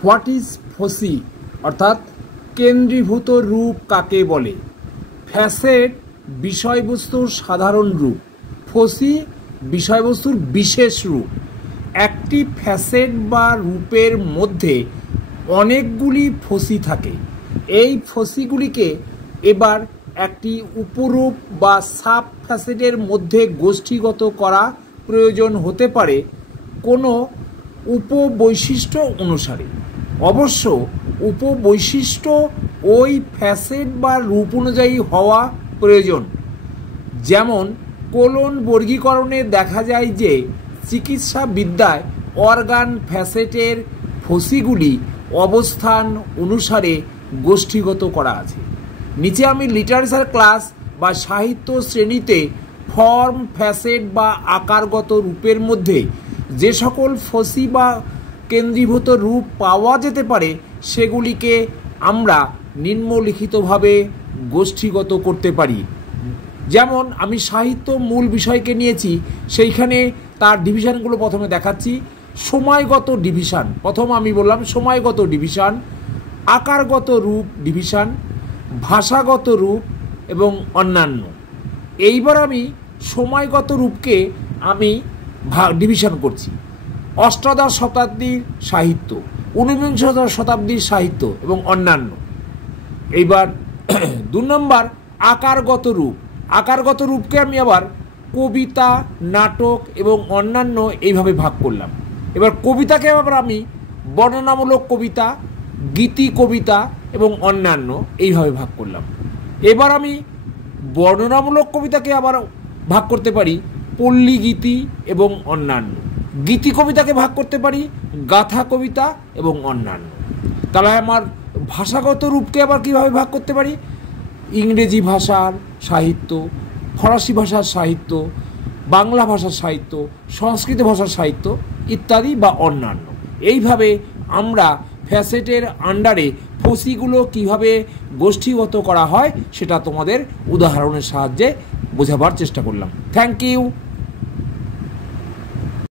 What is foci অর্থাৎ কেন্দ্রীভূত রূপ কাকে বলে? ফ্যাসেট বিষয়বস্তুর সাধারণ রূপ, ফসি বিষয়বস্তুর বিশেষ রূপ। একটি ফ্যাসেট বা রূপের মধ্যে অনেকগুলি ফসি থাকে। এই ফসিগুলিকে এবার একটি উপরূপ বা সাব ফ্যাসেটের মধ্যে গোষ্ঠীগত করা প্রয়োজন হতে পারে কোনো উপবৈশিষ্ট্য অনুসারে। অবশ্য উপবৈশিষ্ট্য ওই ফ্যাসেট বা রূপ অনুযায়ী হওয়া প্রয়োজন। যেমন কোলন বর্গীকরণে দেখা যায় যে চিকিৎসা বিদ্যায় অর্গান ফ্যাসেটের ফসিগুলি অবস্থান অনুসারে গোষ্ঠীগত করা আছে। নিচে আমি লিটারেচার ক্লাস বা সাহিত্য শ্রেণীতে ফর্ম, ফ্যাসেট বা আকারগত রূপের মধ্যে যে সকল ফসি বা কেন্দ্রীভূত রূপ পাওয়া যেতে পারে সেগুলিকে আমরা নিম্নলিখিতভাবে গোষ্ঠীগত করতে পারি। যেমন আমি সাহিত্য মূল বিষয়কে নিয়েছি, সেইখানে তার ডিভিশনগুলো প্রথমে দেখাচ্ছি। সময়গত ডিভিশন, প্রথম আমি বললাম সময়গত ডিভিশন, আকারগত রূপ ডিভিশন, ভাষাগত রূপ এবং অন্যান্য। এইবার আমি সময়গত রূপকে আমি ডিভিশন করছি। অষ্টাদশ শতাব্দীর সাহিত্য, ঊনবিংশ শতাব্দীর সাহিত্য এবং অন্যান্য। এইবার 2 নম্বর আকারগত রূপ। আকারগত রূপকে আমি আবার কবিতা, নাটক এবং অন্যান্য এইভাবে ভাগ করলাম। এবার কবিতাকে আবার আমি বর্ণনামূলক কবিতা, গীতি কবিতা এবং অন্যান্য এইভাবে ভাগ করলাম। এবার আমি বর্ণনামূলক কবিতাকে আবার ভাগ করতে পারি পল্লী গীতি এবং অন্যান্য। গীতি কবিতাকে ভাগ করতে পারি গাথা কবিতা এবং অন্যান্য। তাহলে আমার ভাষাগত রূপকে আবার কীভাবে ভাগ করতে পারি? ইংরেজি ভাষার সাহিত্য, ফরাসি ভাষার সাহিত্য, বাংলা ভাষার সাহিত্য, সংস্কৃত ভাষার সাহিত্য ইত্যাদি বা অন্যান্য। এইভাবে আমরা ফ্যাসেটের আন্ডারে ফসিগুলো কিভাবে গোষ্ঠীগত করা হয় সেটা তোমাদের উদাহরণের সাহায্যে বোঝাবার চেষ্টা করলাম। Thank you.